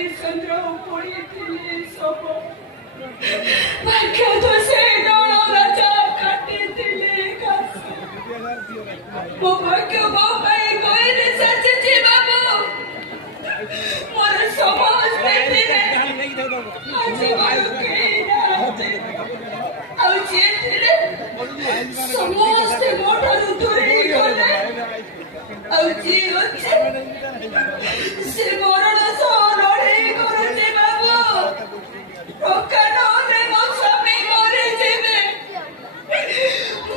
হরিশ্চন্দ্র পড়িয়েছিলে সব ভাগ্য তো সে দৌড় রাজা কাটিয়েছিলে গাছ ମୋ ଭାଗ୍ୟ ମୋ ପାଇଁ ବହିରେ ସାଜିଛି ବାବୁ ମୋର ସମସ୍ତେ ଆଜି ମୋର କେହି ନାହାନ୍ତି ଆଉ ଯିଏ ଥିଲେ ସମସ୍ତେ ମୋ ଠାରୁ ଦୂରେଇ ଗଲେ ଆଉ ଯିଏ ଅଛି ସେ ମରଣ ସହ ଲଢ଼େଇ କରୁଛି ବାବୁ ଟଙ୍କା ନହେଲେ ମୋ ସ୍ୱାମୀ ମରିଯିବେ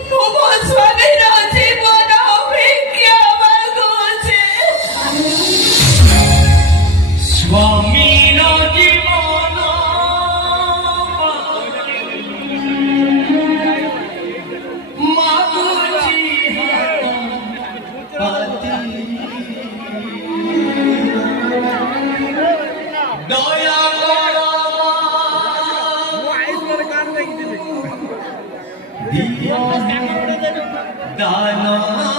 ମୁଁ ମୋ ସ୍ୱାମୀର ଜୀବନ ଭିକ୍ଷା ମାଗୁଛି ସ୍ୱାମୀର ଜୀବନ ମାଗୁଛି ହାତ ଦୟା ଦାନ